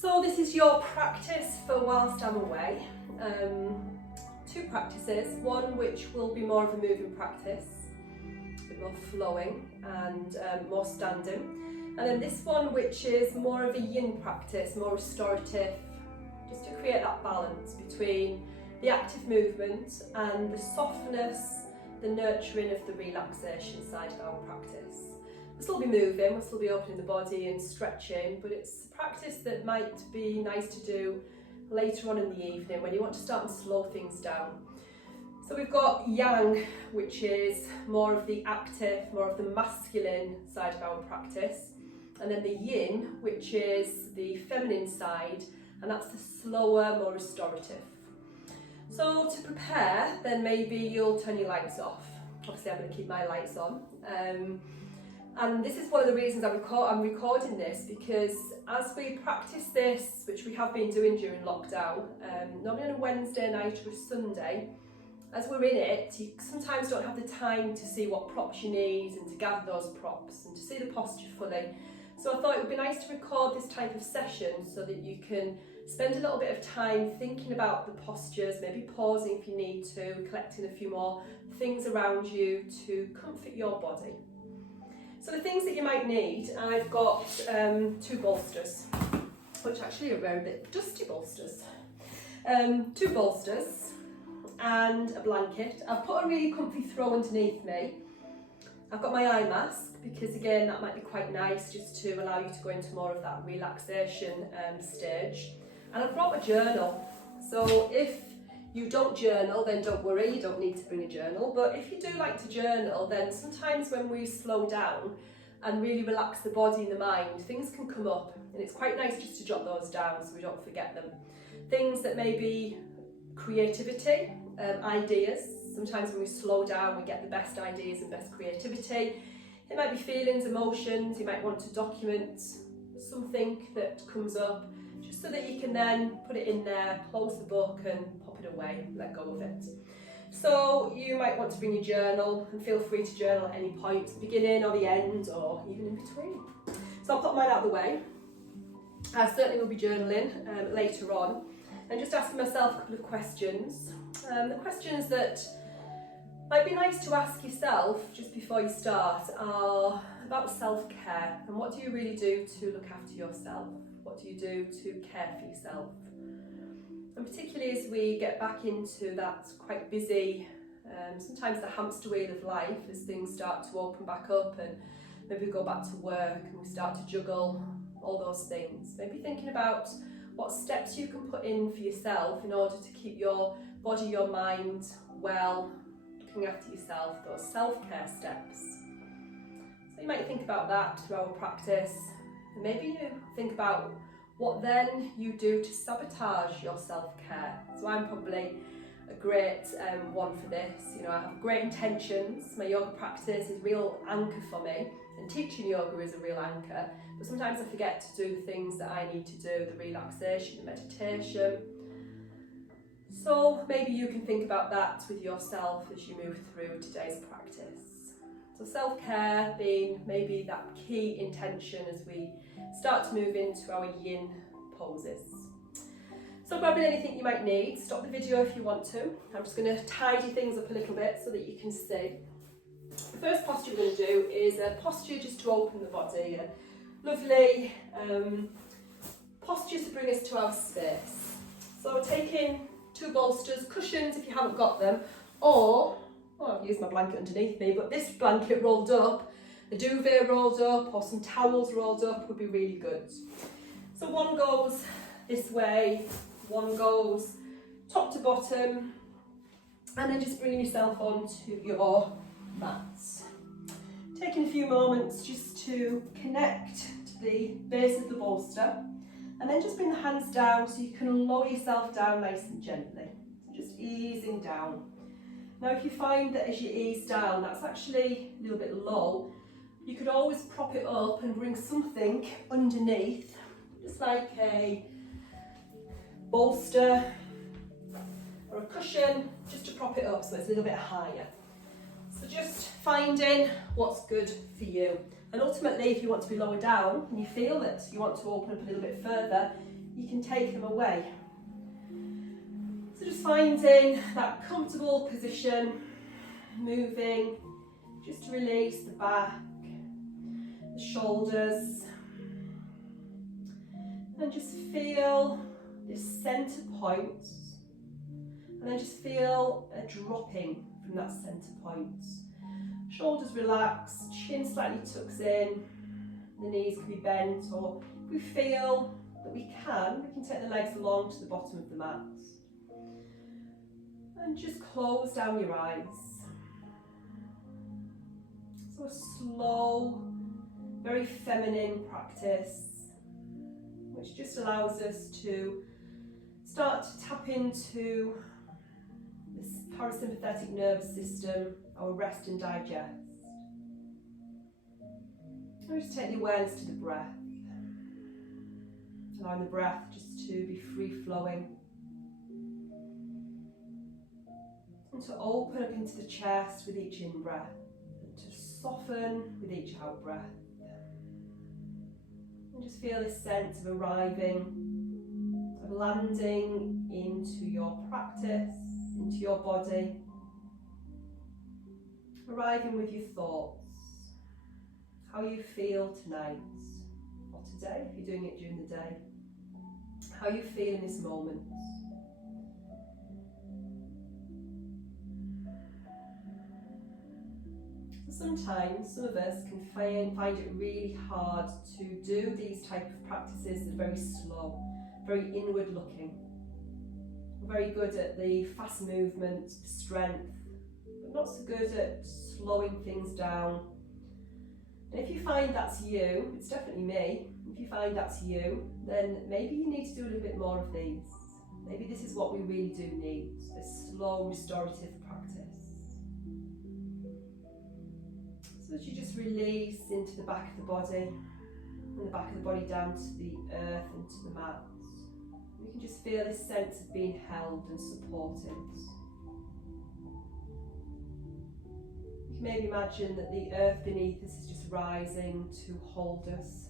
So this is your practice for whilst I'm away. Two practices, one which will be more of a moving practice, a bit more flowing and more standing. And then this one which is more of a yin practice, more restorative, just to create that balance between the active movement and the softness, the nurturing of the relaxation side of our practice. We'll still be moving, we'll still be opening the body and stretching, but it's a practice that might be nice to do later on in the evening when you want to start and slow things down. So we've got yang, which is more of the active, more of the masculine side of our practice, and then the yin, which is the feminine side, and that's the slower, more restorative. So to prepare, then maybe you'll turn your lights off. Obviously I'm going to keep my lights on. And this is one of the reasons I'm recording this, because as we practice this, which we have been doing during lockdown, normally on a Wednesday night or a Sunday, as we're in it, you sometimes don't have the time to see what props you need and to gather those props and to see the posture fully. So I thought it would be nice to record this type of session so that you can spend a little bit of time thinking about the postures, maybe pausing if you need to, collecting a few more things around you to comfort your body. So the things that you might need, I've got two bolsters, which actually are very bit dusty bolsters. Two bolsters and a blanket. I've put a really comfy throw underneath me. I've got my eye mask because again that might be quite nice just to allow you to go into more of that relaxation stage. And I've brought my journal. So if you don't journal, then don't worry, you don't need to bring a journal. But if you do like to journal, then sometimes when we slow down and really relax the body and the mind, things can come up, and it's quite nice just to jot those down so we don't forget them. Things that may be creativity, ideas. Sometimes when we slow down, we get the best ideas and best creativity. It might be feelings, emotions, you might want to document something that comes up, just so that you can then put it in there, close the book and pop it away, let go of it. So you might want to bring your journal, and feel free to journal at any point, the beginning or the end or even in between. So I'll put mine out of the way. I certainly will be journaling later on and just asking myself a couple of questions. The questions that might be nice to ask yourself just before you start are about self-care, and what do you really do to look after yourself? What do you do to care for yourself? And particularly as we get back into that quite busy, sometimes the hamster wheel of life, as things start to open back up and maybe we go back to work and we start to juggle all those things. Maybe thinking about what steps you can put in for yourself in order to keep your body, your mind well, looking after yourself, those self-care steps. So you might think about that through our practice, and maybe you think about what then you do to sabotage your self-care. So I'm probably a great one for this. You know, I have great intentions. My yoga practice is a real anchor for me, and teaching yoga is a real anchor. But sometimes I forget to do the things that I need to do, the relaxation, the meditation. So maybe you can think about that with yourself as you move through today's practice. So self-care being maybe that key intention as we start to move into our yin poses. So grabbing anything you might need, stop the video if you want to. I'm just going to tidy things up a little bit so that you can see. The first posture we're going to do is a posture just to open the body. A lovely posture to bring us to our space. So taking two bolsters, cushions if you haven't got them, or I've used my blanket underneath me, but this blanket rolled up, a duvet rolled up, or some towels rolled up would be really good. So one goes this way, one goes top to bottom, and then just bringing yourself onto your mat. Taking a few moments just to connect to the base of the bolster, and then just bring the hands down so you can lower yourself down nice and gently. Just easing down. Now if you find that as you ease down that's actually a little bit low, you could always prop it up and bring something underneath, just like a bolster or a cushion, just to prop it up so it's a little bit higher. So just finding what's good for you. And ultimately, if you want to be lower down and you feel that you want to open up a little bit further, you can take them away. So just finding that comfortable position, moving, just to release the back, the shoulders, and just feel this centre point, and then just feel a dropping from that centre point. Shoulders relax, chin slightly tucks in, the knees can be bent, or if we feel that we can take the legs along to the bottom of the mat. And just close down your eyes. So a slow, very feminine practice, which just allows us to start to tap into this parasympathetic nervous system, our rest and digest. And just take the awareness to the breath, allowing the breath just to be free flowing, and to open up into the chest with each in breath, and to soften with each out breath. And just feel this sense of arriving, of landing into your practice, into your body, arriving with your thoughts, how you feel tonight, or today if you're doing it during the day, how you feel in this moment. Sometimes some of us can find it really hard to do these type of practices that are very slow, very inward looking. We're very good at the fast movement, the strength, but not so good at slowing things down. And if you find that's you, it's definitely me, if you find that's you, then maybe you need to do a little bit more of these. Maybe this is what we really do need, this slow restorative practice. So that you just release into the back of the body, and the back of the body down to the earth and to the mat. You can just feel this sense of being held and supported. You can maybe imagine that the earth beneath us is just rising to hold us.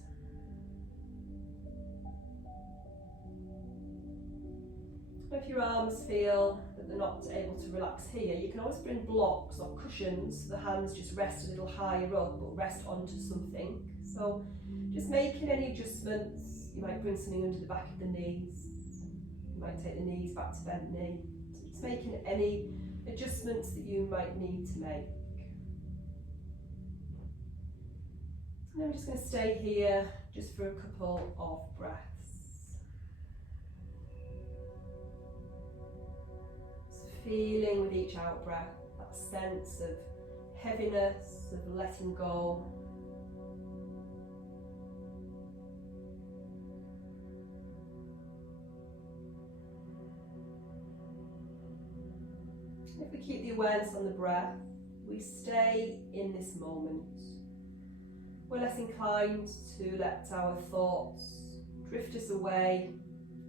If your arms feel that they're not able to relax here, you can always bring blocks or cushions so the hands just rest a little higher up, but rest onto something. So just making any adjustments. You might bring something under the back of the knees. You might take the knees back to bent knee. So just making any adjustments that you might need to make. And then we're just going to stay here just for a couple of breaths. Feeling with each out breath that sense of heaviness, of letting go. If we keep the awareness on the breath, we stay in this moment. We're less inclined to let our thoughts drift us away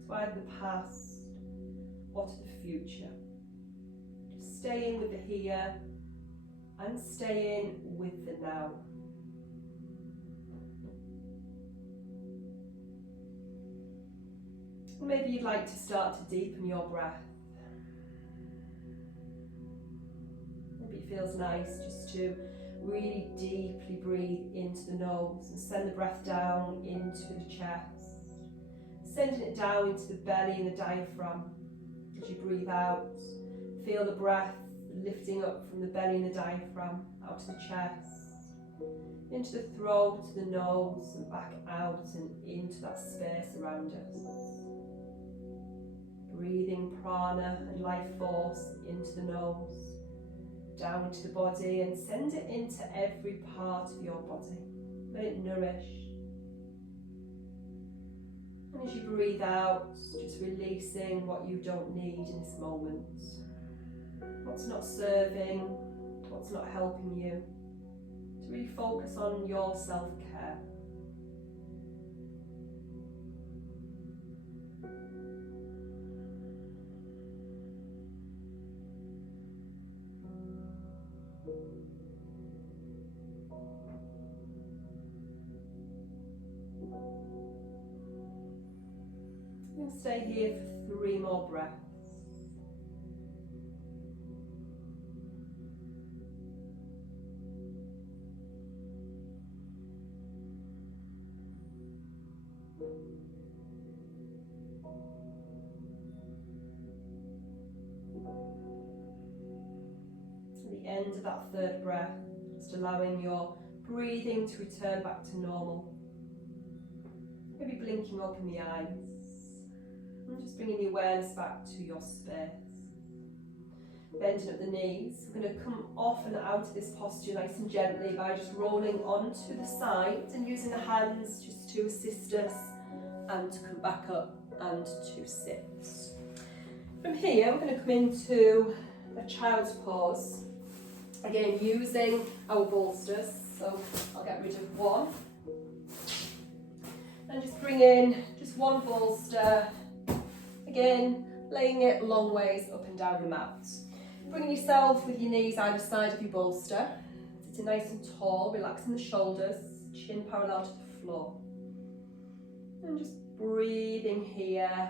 to either the past or to the future. Staying with the here and staying with the now. And maybe you'd like to start to deepen your breath. Maybe it feels nice just to really deeply breathe into the nose and send the breath down into the chest, sending it down into the belly and the diaphragm. As you breathe out, feel the breath lifting up from the belly and the diaphragm, out to the chest, into the throat, to the nose, and back out and into that space around us. Breathing prana and life force into the nose, down into the body, and send it into every part of your body. Let it nourish. And as you breathe out, just releasing what you don't need in this moment. What's not serving, what's not helping you. To really focus on your self-care. Stay here for 3 more breaths. At the end of that 3rd breath, just allowing your breathing to return back to normal. Maybe blinking open the eyes. And just bringing the awareness back to your space. Bending at the knees. We're going to come off and out of this posture nice and gently by just rolling onto the sides and using the hands just to assist us and to come back up and to sit. From here, we're going to come into a child's pose. Again, using our bolsters. So I'll get rid of one. And just bring in just one bolster. Again, laying it long ways up and down the mat. Bringing yourself with your knees either side of your bolster. Sitting nice and tall, relaxing the shoulders, chin parallel to the floor. And just breathing here.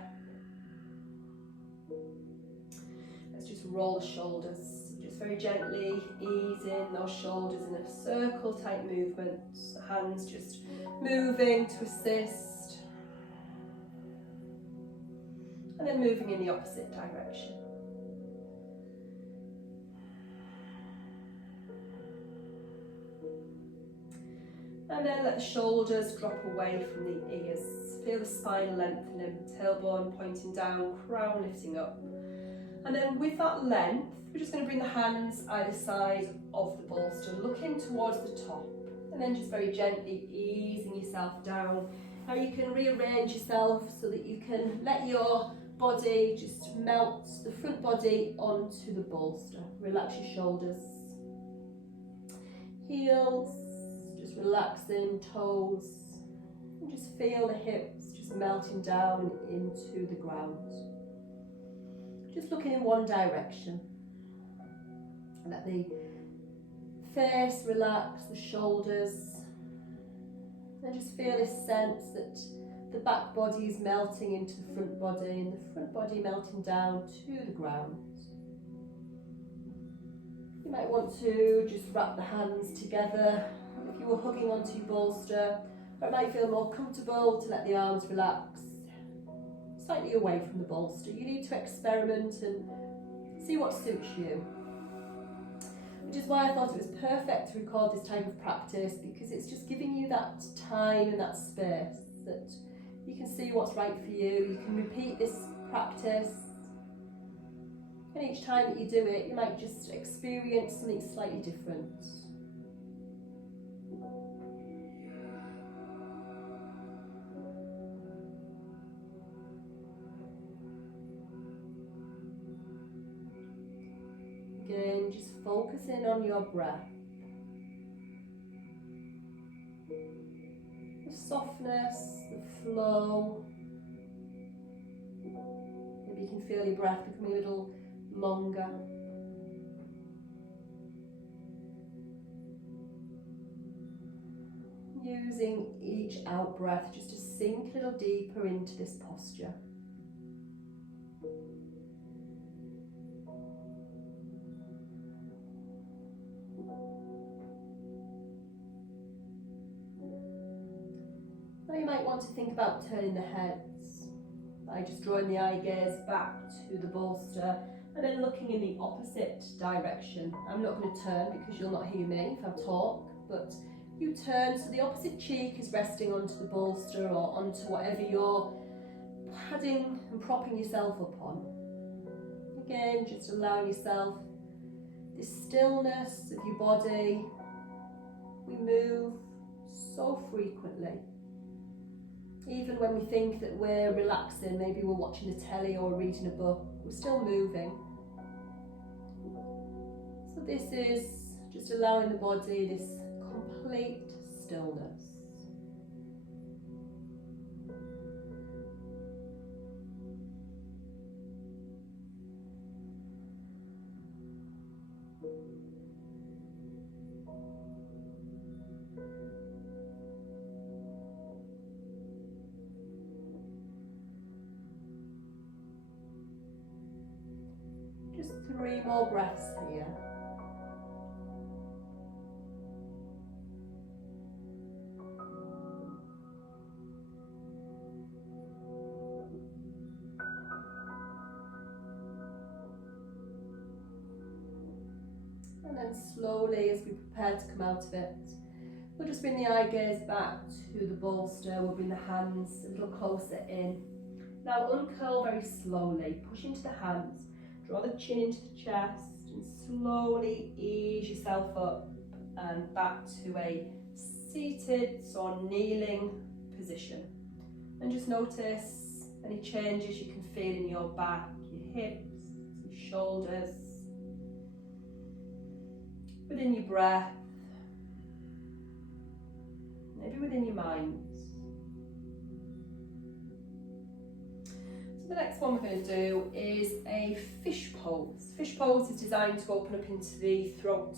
Let's just roll the shoulders. Just very gently easing those shoulders in a circle type movement. The hands just moving to assist. And then moving in the opposite direction. And then let the shoulders drop away from the ears. Feel the spine lengthening, tailbone pointing down, crown lifting up. And then with that length, we're just going to bring the hands either side of the bolster, looking towards the top. And then just very gently easing yourself down. Now you can rearrange yourself so that you can let your body just melt the front body onto the bolster. Relax your shoulders. Heels, just relaxing, toes. And just feel the hips just melting down into the ground. Just looking in one direction. Let the face relax, the shoulders. And just feel this sense that the back body is melting into the front body and the front body melting down to the ground. You might want to just wrap the hands together if you were hugging onto your bolster, or it might feel more comfortable to let the arms relax slightly away from the bolster. You need to experiment and see what suits you. Which is why I thought it was perfect to record this type of practice, because it's just giving you that time and that space that you can see what's right for you. You can repeat this practice, and each time that you do it, you might just experience something slightly different. Again, just focusing on your breath. The softness, the flow. Maybe you can feel your breath becoming a little longer. Using each out breath just to sink a little deeper into this posture. Now you might want to think about turning the heads by just drawing the eye gaze back to the bolster and then looking in the opposite direction. I'm not going to turn because you'll not hear me if I talk, but you turn so the opposite cheek is resting onto the bolster or onto whatever you're padding and propping yourself up on. Again, just allowing yourself this stillness of your body. We move so frequently. Even when we think that we're relaxing, maybe we're watching the telly or reading a book, we're still moving. So this is just allowing the body this complete stillness. Just 3 more breaths here. And then slowly, as we prepare to come out of it, we'll just bring the eye gaze back to the bolster. We'll bring the hands a little closer in. Now uncurl very slowly, push into the hands, draw the chin into the chest, and slowly ease yourself up and back to a seated or kneeling position. And just notice any changes you can feel in your back, your hips, your shoulders, within your breath, maybe within your mind. So the next one we're going to do is a fish pose. Fish pose is designed to open up into the throat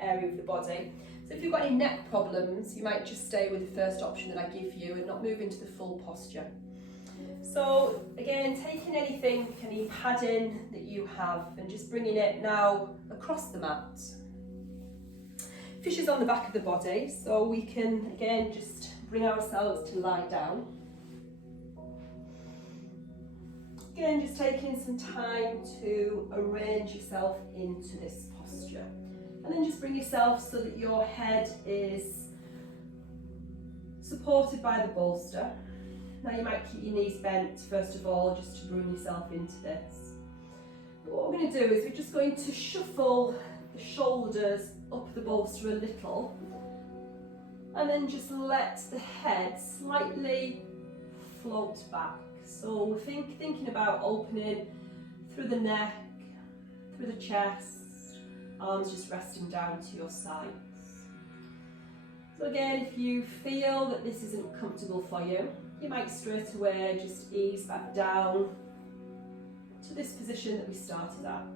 area of the body. So if you've got any neck problems, you might just stay with the first option that I give you and not move into the full posture. So again, taking anything, any padding that you have, and just bringing it now across the mat. Fish is on the back of the body, so we can again just bring ourselves to lie down. Again, just taking some time to arrange yourself into this posture. And then just bring yourself so that your head is supported by the bolster. Now you might keep your knees bent first of all, just to bring yourself into this. But what we're going to do is we're just going to shuffle the shoulders up the bolster a little, and then just let the head slightly float back. So we're thinking about opening through the neck, through the chest, arms just resting down to your sides. So again, if you feel that this isn't comfortable for you, you might straight away just ease back down to this position that we started at.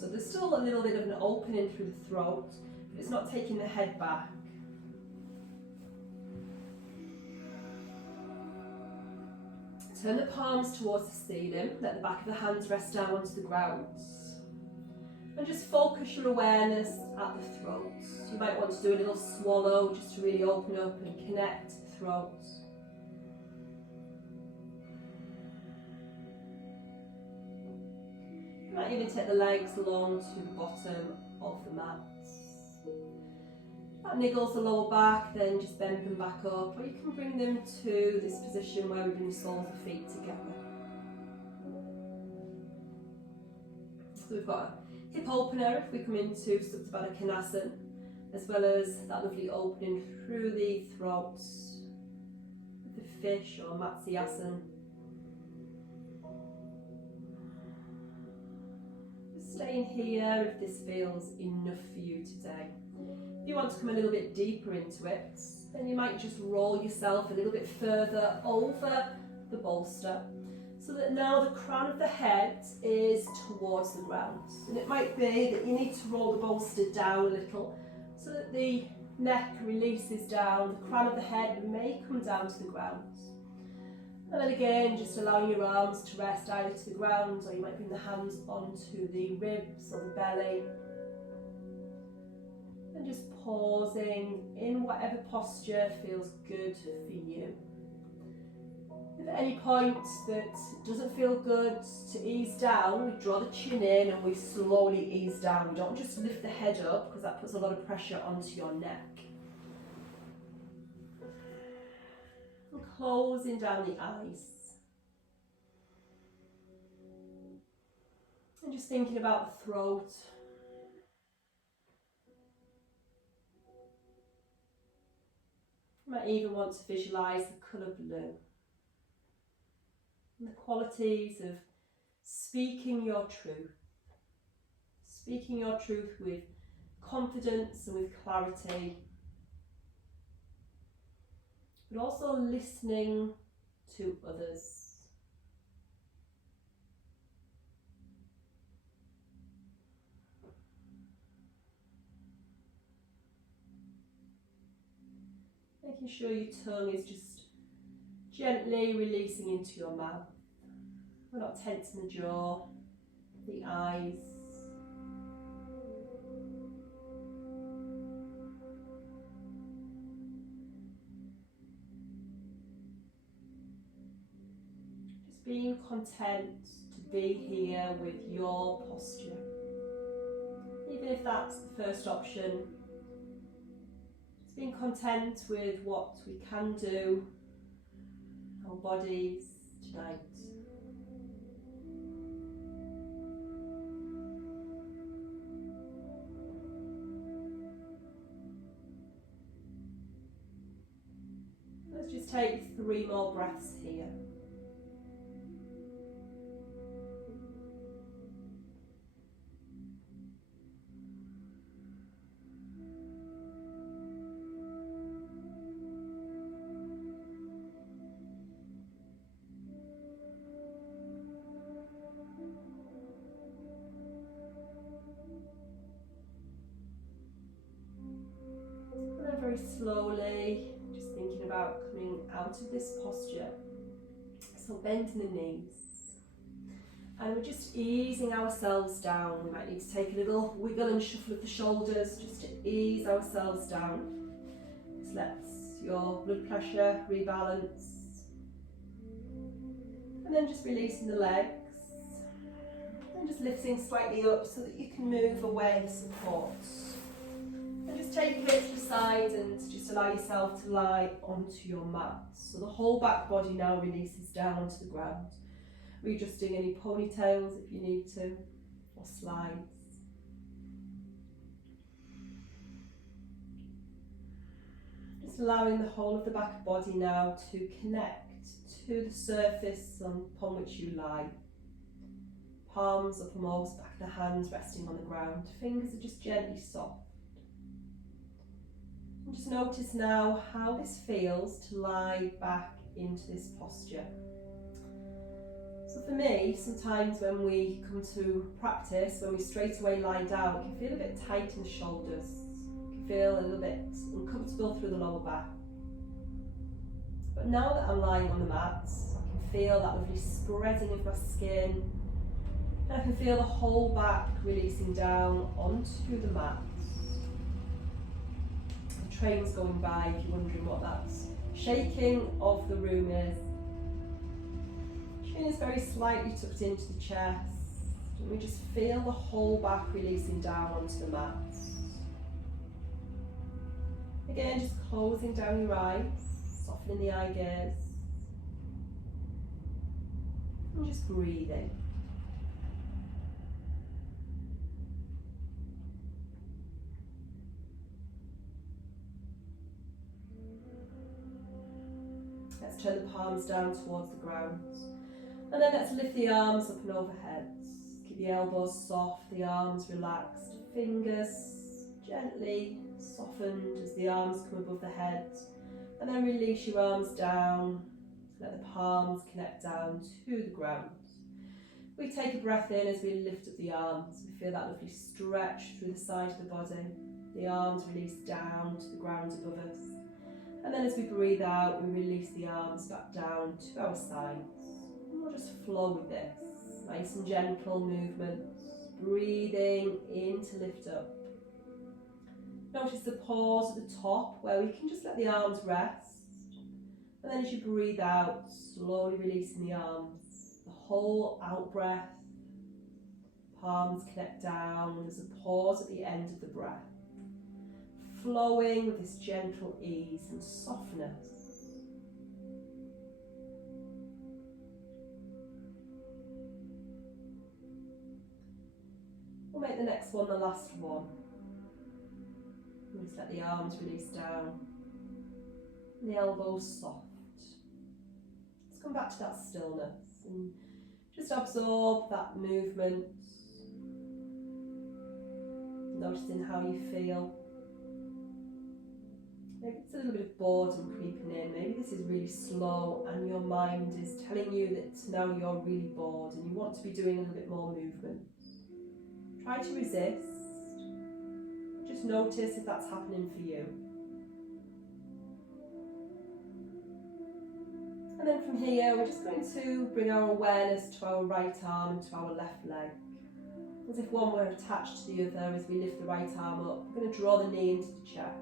So there's still a little bit of an opening through the throat, but it's not taking the head back. Turn the palms towards the ceiling, let the back of the hands rest down onto the ground. And just focus your awareness at the throat. You might want to do a little swallow just to really open up and connect the throat. You might even take the legs along to the bottom of the mat. If that niggles the lower back, then just bend them back up, or you can bring them to this position where we bring the soles of the feet together. So we've got a hip opener if we come into Supta Baddha Konasana, as well as that lovely opening through the throat, the fish or Matsyasana. Staying here if this feels enough for you today. If you want to come a little bit deeper into it, then you might just roll yourself a little bit further over the bolster, so that now the crown of the head is towards the ground. And it might be that you need to roll the bolster down a little, so that the neck releases down, the crown of the head may come down to the ground. And then again, just allowing your arms to rest either to the ground, or you might bring the hands onto the ribs or the belly. And just pausing in whatever posture feels good for you. If at any point that doesn't feel good to ease down, we draw the chin in and we slowly ease down. We don't just lift the head up, because that puts a lot of pressure onto your neck. And closing down the eyes. And just thinking about the throat. You might even want to visualise the colour blue. And the qualities of speaking your truth. Speaking your truth with confidence and with clarity. But also listening to others. Making sure your tongue is just gently releasing into your mouth. We're not tensing the jaw, the eyes. Just being content to be here with your posture. Even if that's the first option, just being content with what we can do, our bodies tonight. Let's just take 3 more breaths here. And then very slowly, just thinking about coming out of this posture. So bending the knees. And we're just easing ourselves down. We might need to take a little wiggle and shuffle of the shoulders just to ease ourselves down. This lets your blood pressure rebalance. And then just releasing the legs. And just lifting slightly up so that you can move away the support. And just take a bit to the side and just allow yourself to lie onto your mat. So the whole back body now releases down to the ground. Readjusting any ponytails if you need to, or slides. Just allowing the whole of the back body now to connect to the surface upon which you lie. Palms uppermost, back of the hands resting on the ground. Fingers are just gently soft. And just notice now how this feels to lie back into this posture. So for me, sometimes when we come to practice, when we straight away lie down, it can feel a bit tight in the shoulders. It can feel a little bit uncomfortable through the lower back. But now that I'm lying on the mat, I can feel that lovely spreading of my skin. And I can feel the whole back releasing down onto the mat. The train's going by if you're wondering what that shaking of the room is. Chin is very slightly tucked into the chest. And we just feel the whole back releasing down onto the mat. Again, just closing down your eyes, softening the eye gaze. And just breathing. Let's turn the palms down towards the ground. And then let's lift the arms up and overhead. Keep the elbows soft, the arms relaxed. Fingers gently softened as the arms come above the head. And then release your arms down. Let the palms connect down to the ground. We take a breath in as we lift up the arms. We feel that lovely stretch through the side of the body. The arms release down to the ground above us. And then as we breathe out, we release the arms back down to our sides. And we'll just flow with this. Nice and gentle movements. Breathing in to lift up. Notice the pause at the top where we can just let the arms rest. And then as you breathe out, slowly releasing the arms. The whole out breath. Palms connect down. There's a pause at the end of the breath. Flowing with this gentle ease and softness. We'll make the next one the last one. We'll just let the arms release down. And the elbows soft. Let's come back to that stillness and just absorb that movement. Noticing how you feel. Maybe it's a little bit of boredom creeping in. Maybe this is really slow and your mind is telling you that now you're really bored and you want to be doing a little bit more movement. Try to resist. Just notice if that's happening for you. And then from here, we're just going to bring our awareness to our right arm and to our left leg. As if one were attached to the other as we lift the right arm up. We're going to draw the knee into the chest.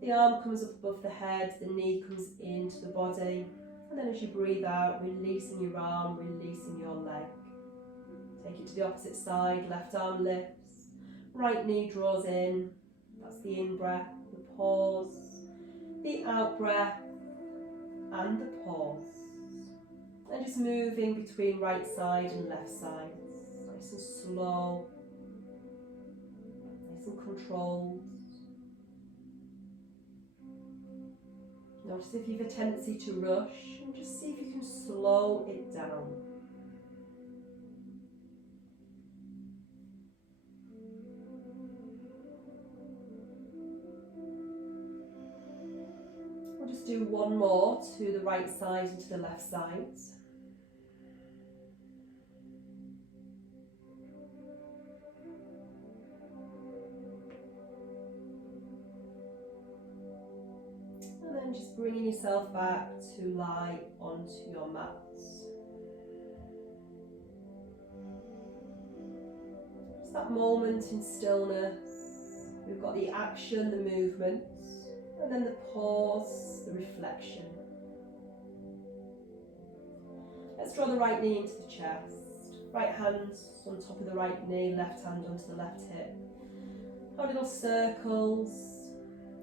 The arm comes up above the head, the knee comes into the body, And then as you breathe out, releasing your arm, releasing your leg. Take it to the opposite side, left arm lifts, right knee draws in. That's the in breath, the pause, the out breath, and the pause. And just moving between right side and left side. Nice and slow, nice and controlled. Notice if you have a tendency to rush, and just see if you can slow it down. We'll just do one more to the right side and to the left side. And then just bringing yourself back to lie onto your mat. Just that moment in stillness. We've got the action, the movement, and then the pause, the reflection. Let's draw the right knee into the chest. Right hand on top of the right knee, left hand onto the left hip. Our little circles.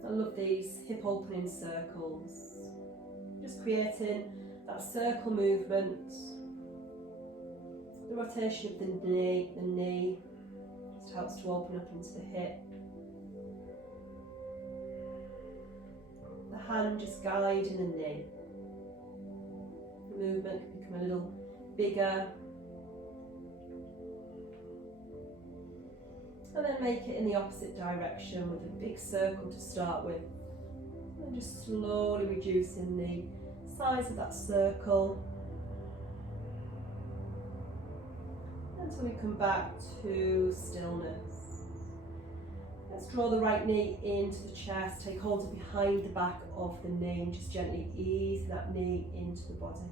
I love these hip opening circles. Just creating that circle movement. The rotation of the knee just helps to open up into the hip. The hand just guiding the knee. The movement can become a little bigger. And then make it in the opposite direction with a big circle to start with. And just slowly reducing the size of that circle until we come back to stillness. Let's draw the right knee into the chest, take hold of behind the back of the knee and just gently ease that knee into the body.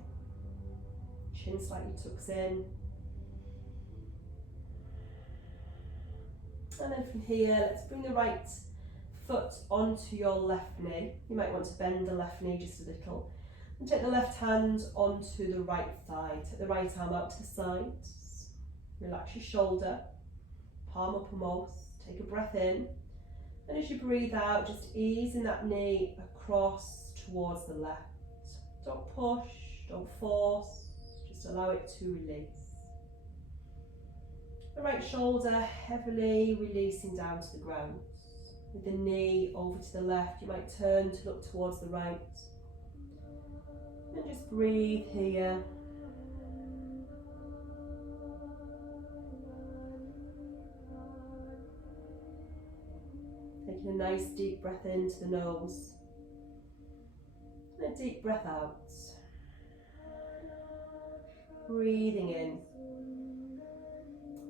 Chin slightly tucks in. And then from here, let's bring the right foot onto your left knee. You might want to bend the left knee just a little. And take the left hand onto the right thigh. Take the right arm out to the sides. Relax your shoulder, palm uppermost. Take a breath in. And as you breathe out, just easing that knee across towards the left. Don't push, don't force, just allow it to release. The right shoulder heavily releasing down to the ground. With the knee over to the left, you might turn to look towards the right. And just breathe here. Taking a nice deep breath into the nose. And a deep breath out. Breathing in.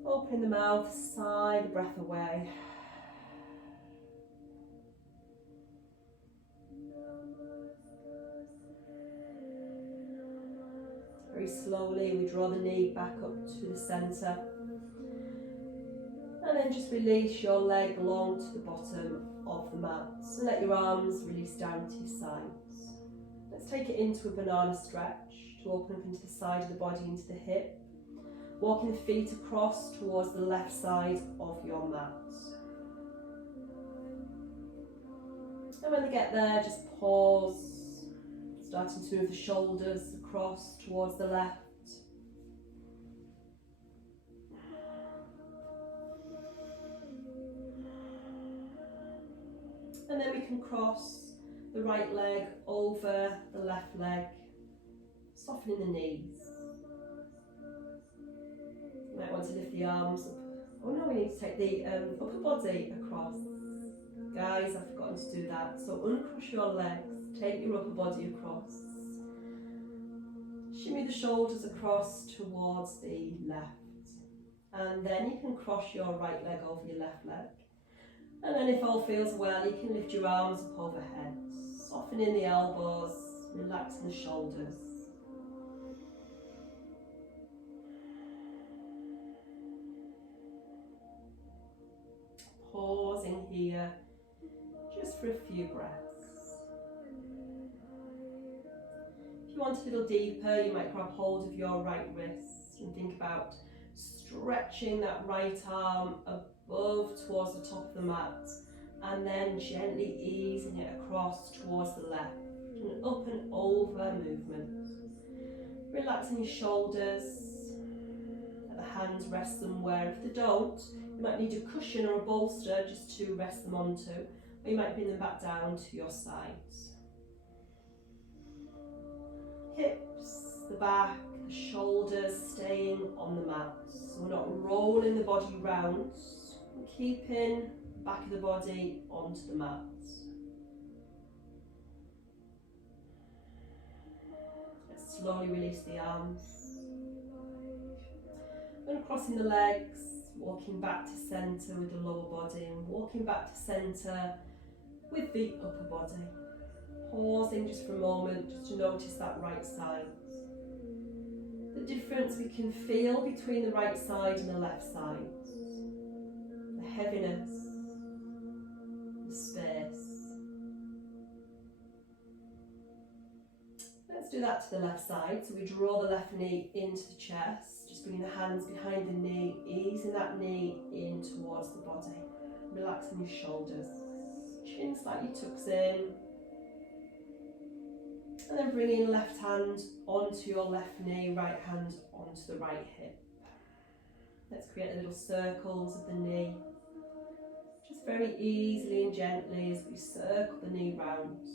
Opening the mouth, sigh the breath away. Very slowly we draw the knee back up to the centre. And then just release your leg along to the bottom of the mat. So let your arms release down to your sides. Let's take it into a banana stretch to open up into the side of the body, into the hip. Walking the feet across towards the left side of your mat. And when they get there, just pause, starting to move the shoulders across towards the left. And then we can cross the right leg over the left leg, softening the knees. You might want to lift the arms up. Oh no, we need to take the upper body across. Guys, I've forgotten to do that. So uncross your legs, take your upper body across. Shimmy the shoulders across towards the left. And then you can cross your right leg over your left leg. And then if all feels well, you can lift your arms up overhead. Softening the elbows, relaxing the shoulders. Pausing here, just for a few breaths. If you want a little deeper, you might grab hold of your right wrist and think about stretching that right arm above towards the top of the mat, and then gently easing it across towards the left. An up and over movement. Relaxing your shoulders. Let the hands rest somewhere. If they don't, you might need a cushion or a bolster just to rest them onto, or you might bring them back down to your sides. Hips, the back, the shoulders staying on the mat. So we're not rolling the body round, we're keeping the back of the body onto the mat. Let's slowly release the arms. And crossing the legs, walking back to centre with the lower body and walking back to centre with the upper body. Pausing just for a moment, just to notice that right side. The difference we can feel between the right side and the left side. The heaviness, the space. Let's do that to the left side. So we draw the left knee into the chest, just bringing the hands behind the knee, easing that knee in towards the body. Relaxing your shoulders. Chin slightly tucks in. And then bringing left hand onto your left knee, right hand onto the right hip. Let's create little circles of the knee. Just very easily and gently as we circle the knee round.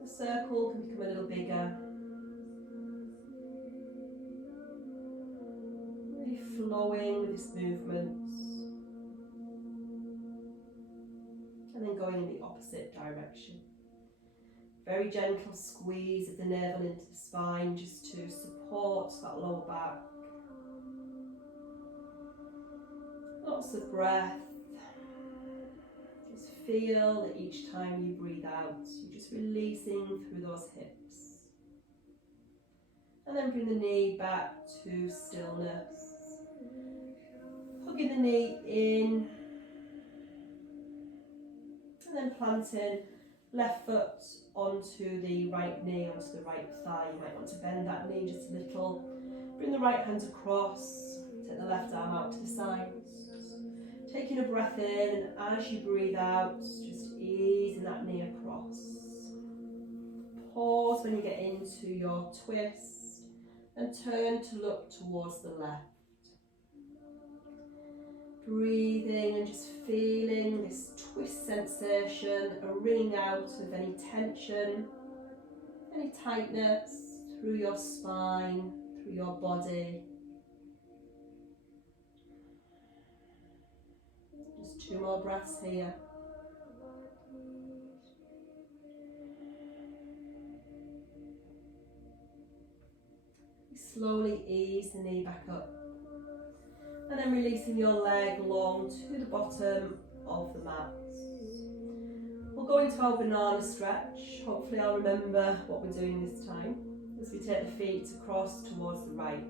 The circle can become a little bigger. Flowing with this movement, and then going in the opposite direction. Very gentle squeeze of the navel into the spine just to support that lower back. Lots of breath. Just feel that each time you breathe out, you're just releasing through those hips. And then bring the knee back to stillness. Hugging the knee in, and then planting left foot onto the right knee, onto the right thigh. You might want to bend that knee just a little. Bring the right hand across, take the left arm out to the sides. Taking a breath in, and as you breathe out, just easing that knee across. Pause when you get into your twist, and turn to look towards the left. Breathing and just feeling this twist sensation, a wringing out of any tension, any tightness through your spine, through your body. Just 2 more breaths here. Slowly ease the knee back up. And then releasing your leg long to the bottom of the mat. We'll go into our banana stretch. Hopefully I'll remember what we're doing this time. As we take the feet across towards the right.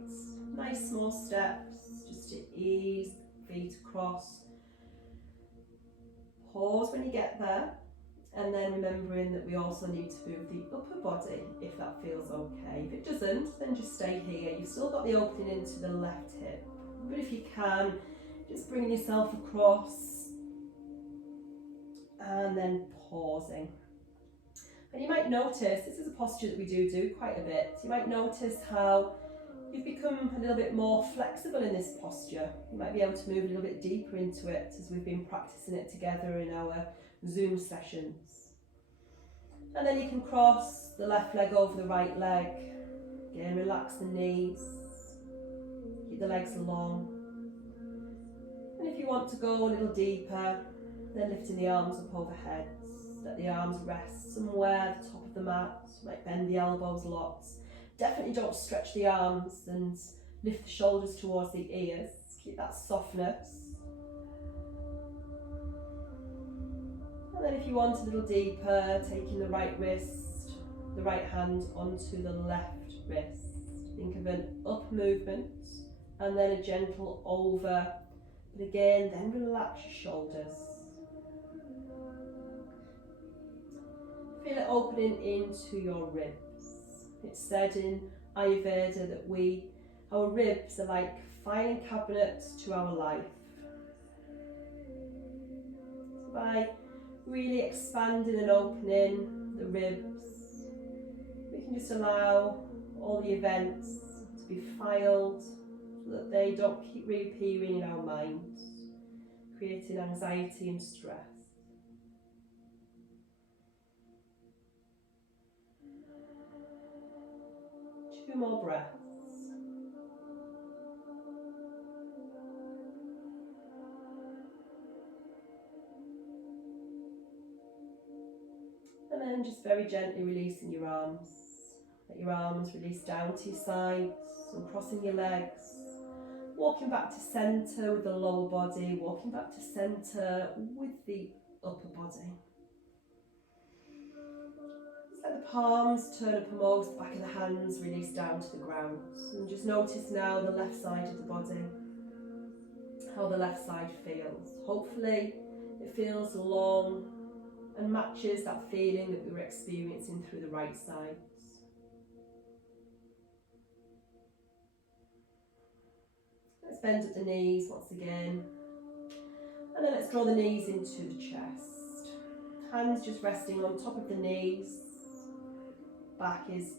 Nice small steps just to ease the feet across. Pause when you get there. And then remembering that we also need to move the upper body if that feels okay. If it doesn't, then just stay here. You've still got the opening into the left hip. But if you can, just bringing yourself across and then pausing. And you might notice, this is a posture that we do quite a bit. You might notice how you've become a little bit more flexible in this posture. You might be able to move a little bit deeper into it as we've been practicing it together in our Zoom sessions. And then you can cross the left leg over the right leg. Again, relax the knees. Keep the legs long. And if you want to go a little deeper, then lifting the arms up overhead. Let the arms rest somewhere at the top of the mat. You might bend the elbows lots. Definitely don't stretch the arms and lift the shoulders towards the ears. Keep that softness. And then if you want a little deeper, taking the right wrist, the right hand onto the left wrist. Think of an up movement and then a gentle over. But again, then relax your shoulders. Feel it opening into your ribs. It's said in Ayurveda that our ribs are like filing cabinets to our life. So by really expanding and opening the ribs, we can just allow all the events to be filed so that they don't keep reappearing in our minds, creating anxiety and stress. Two more breaths. And then just very gently releasing your arms. Let your arms release down to your sides and crossing your legs. Walking back to centre with the lower body, walking back to centre with the upper body. Just let the palms turn uppermost, back of the hands release down to the ground. And just notice now the left side of the body, how the left side feels. Hopefully it feels long and matches that feeling that we were experiencing through the right sides. Let's bend at the knees once again, and then let's draw the knees into the chest. Hands just resting on top of the knees, back is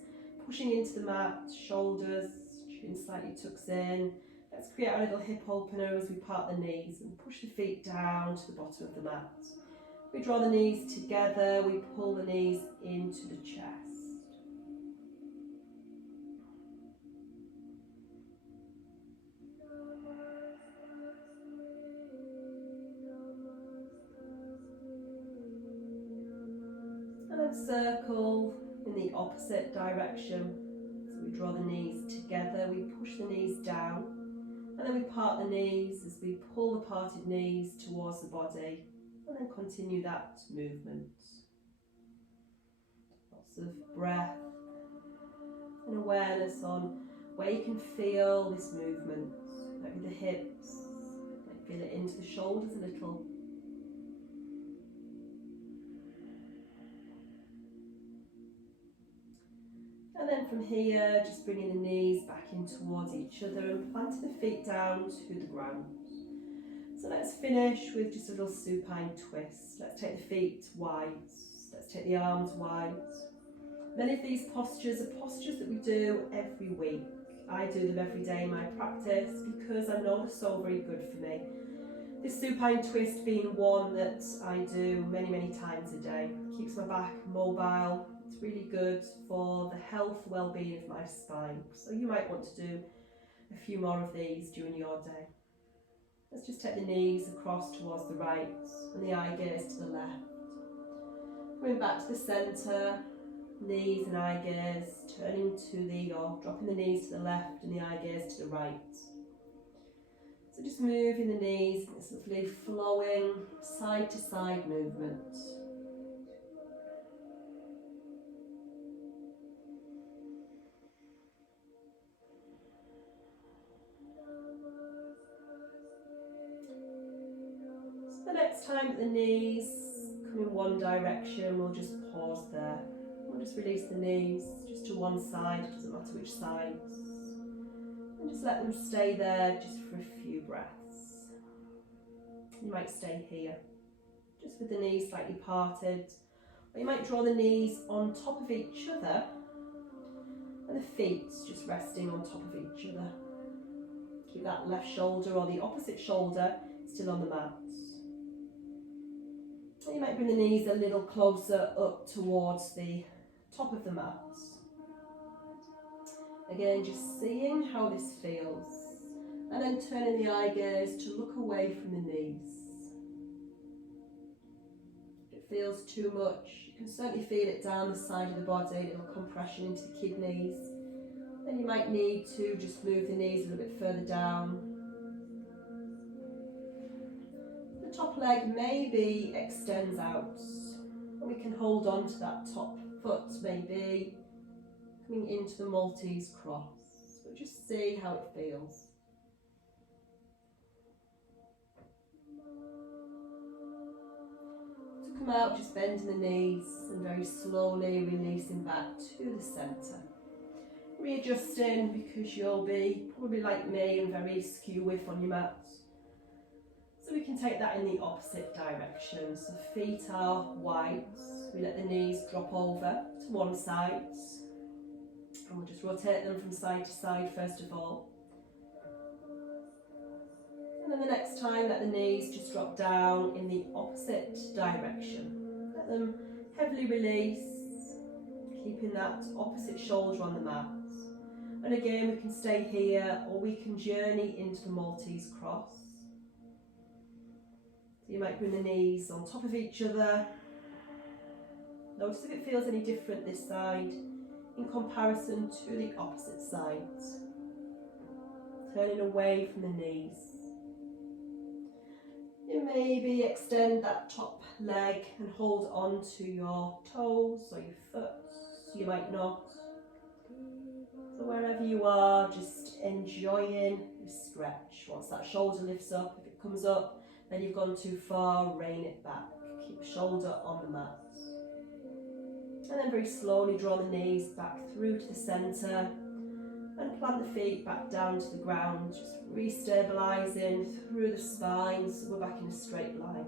pushing into the mat, shoulders, chin slightly tucks in. Let's create a little hip opener as we part the knees and push the feet down to the bottom of the mat. We draw the knees together, we pull the knees into the chest. And then circle in the opposite direction. So we draw the knees together, we push the knees down, and then we part the knees as we pull the parted knees towards the body. And then continue that movement. Lots of breath and awareness on where you can feel this movement. Maybe the hips, might feel it into the shoulders a little. And then from here, just bringing the knees back in towards each other and planting the feet down to the ground. So let's finish with just a little supine twist. Let's take the feet wide, let's take the arms wide. Many of these postures are postures that we do every week. I do them every day in my practice because I know they're so very good for me. This supine twist being one that I do many, many times a day. It keeps my back mobile. It's really good for the health, well-being of my spine. So you might want to do a few more of these during your day. Let's just take the knees across towards the right and the eye gaze to the left. Coming back to the centre, knees and eye gaze, turning or dropping the knees to the left and the eye gaze to the right. So just moving the knees, this lovely flowing side to side movement. The next time that the knees come in one direction, we'll just pause there. We'll just release the knees just to one side, doesn't matter which side. And just let them stay there just for a few breaths. You might stay here, just with the knees slightly parted. Or you might draw the knees on top of each other and the feet just resting on top of each other. Keep that left shoulder or the opposite shoulder still on the mat. You might bring the knees a little closer up towards the top of the mat. Again, just seeing how this feels. And then turning the eye gaze to look away from the knees. If it feels too much, you can certainly feel it down the side of the body, a little compression into the kidneys. Then you might need to just move the knees a little bit further down. The top leg maybe extends out, and we can hold on to that top foot, maybe coming into the Maltese cross. So just see how it feels. come out, just bending the knees and very slowly releasing back to the centre. Readjusting because you'll be probably like me and very skew width on your mat. So we can take that in the opposite direction. So feet are wide, we let the knees drop over to one side. And we'll just rotate them from side to side first of all. And then the next time, let the knees just drop down in the opposite direction. Let them heavily release, keeping that opposite shoulder on the mat. And again, we can stay here or we can journey into the Maltese cross. So you might bring the knees on top of each other. Notice if it feels any different this side in comparison to the opposite side. Turning away from the knees. You maybe extend that top leg and hold on to your toes or your foot. You might not. So wherever you are, just enjoying the stretch. Once that shoulder lifts up, if it comes up, then you've gone too far, rein it back. Keep the shoulder on the mat. And then very slowly draw the knees back through to the centre and plant the feet back down to the ground, just re-stabilising through the spine so we're back in a straight line.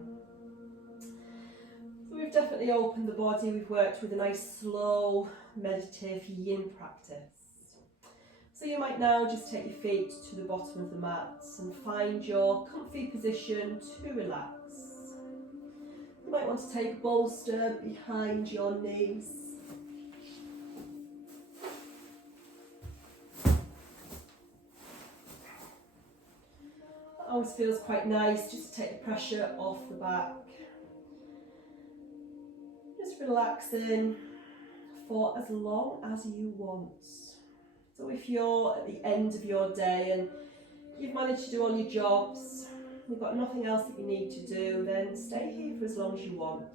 So we've definitely opened the body, we've worked with a nice slow meditative yin practice. So you might now just take your feet to the bottom of the mat and find your comfy position to relax. You might want to take a bolster behind your knees. That always feels quite nice just to take the pressure off the back. Just relaxing for as long as you want. So if you're at the end of your day and you've managed to do all your jobs, you've got nothing else that you need to do, then stay here for as long as you want.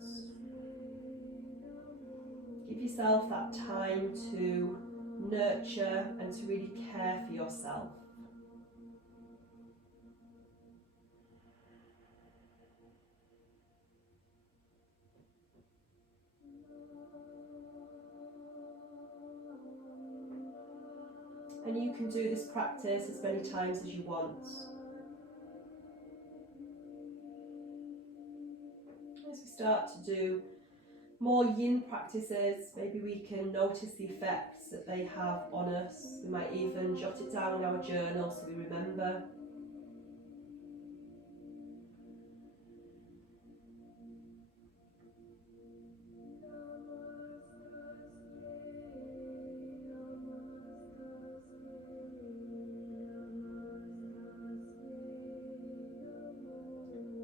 Give yourself that time to nurture and to really care for yourself. And you can do this practice as many times as you want. As we start to do more yin practices, maybe we can notice the effects that they have on us. We might even jot it down in our journal so we remember.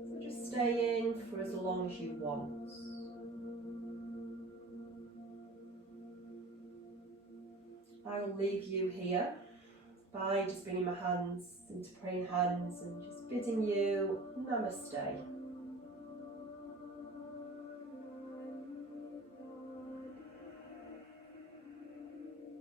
So just staying for as long as you want. I will leave you here by just bringing my hands into praying hands and just bidding you namaste.